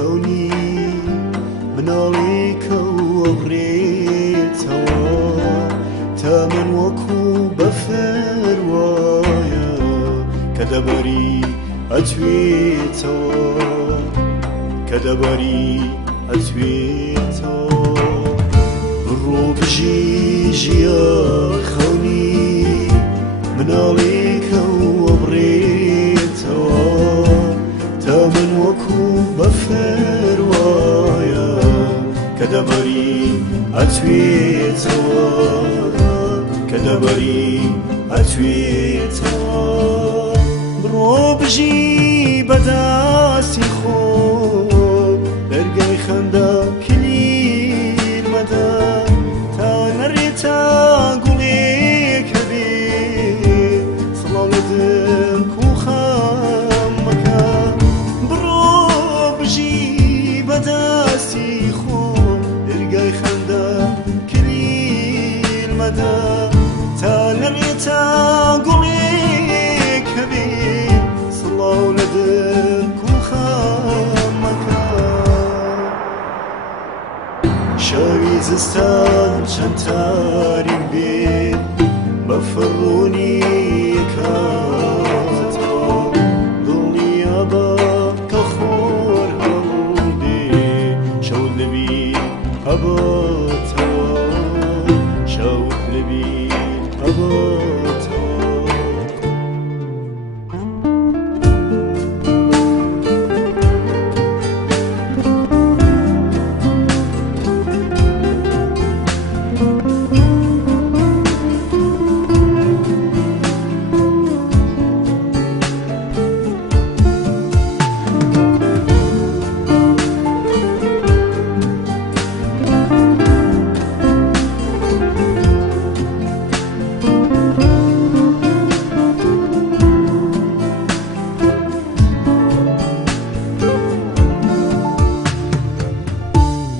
خوني مناڵێکە و ئەوڕێتەوە تا من وەکو بەفر وایە کە دەبەری ئەتوێتەوە کە دەبەری ئەتوێتەوە ڕۆبژی ژیە خەونی مناڵێکە و ئەوڕێتەوە تا من وەکو بەفر وایە کە دەبەری ئەتوێتەوە کە دەبەری ئەتوێتەوە ڕۆبژی بەداستی خۆ دەرگای خەندە کلیر مەدە تا نەڕێتە گوڵێکە بێ سڵاو لە دڵ کوخەم مەکە بڕۆبژی بەداستی خۆ دەرگای خەندە کلیر مەدە تا نەڕێتە گوڵێکە بێ سڵاو لە دڵ کوخەم مەکە شەوی زستان چەند تاریک بێ بە فڕۆنی کاتەوە دڵنیا بە کە خۆر هەڵدێ شەوت لەبیر ئەبەتەوە شەوت لەبیر ئەبەتەوە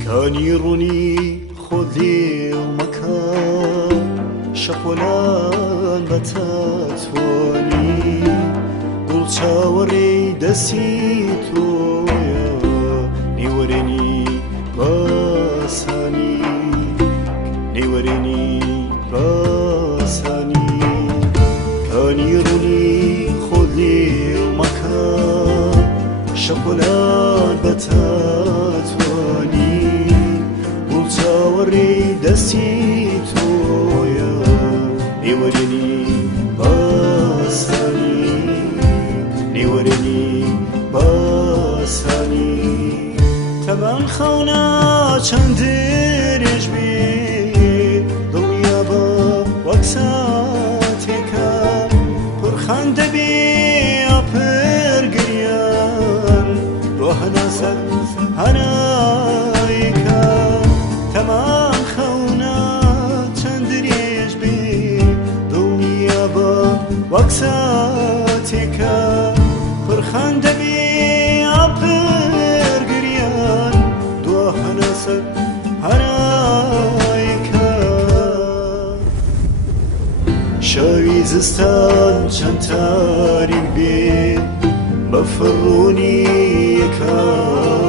کانی ڕوونی خۆت لێو مەکە شەقۆلان بەتاتوانی گوڵ چاوەڕێی دەستی تۆیە نێوەرێنی باسانی نێوەرێنی باسانی کانی ڕوونی خۆت لێو مەکە شەقۆلان بەتاتوانی چاوەڕێی دەستی تۆیە نێوەرێنی باسانی نێوەرێنی باسانی تەمان خەونە چەند درێژ بێ دڵنیا بە وەک ساتێکە پڕخەندە بێ ئەپر گریان بۆ هەناسە هەنایکە تەمان خەونە چەند درێژ بێ دڵنیا بە وەک ساتێکە پڕخەندە بێ ئەپر گریان دووە هەناسەر هەرایکە شەوی زستان چەند تاریک بێ بە فڕۆنی کات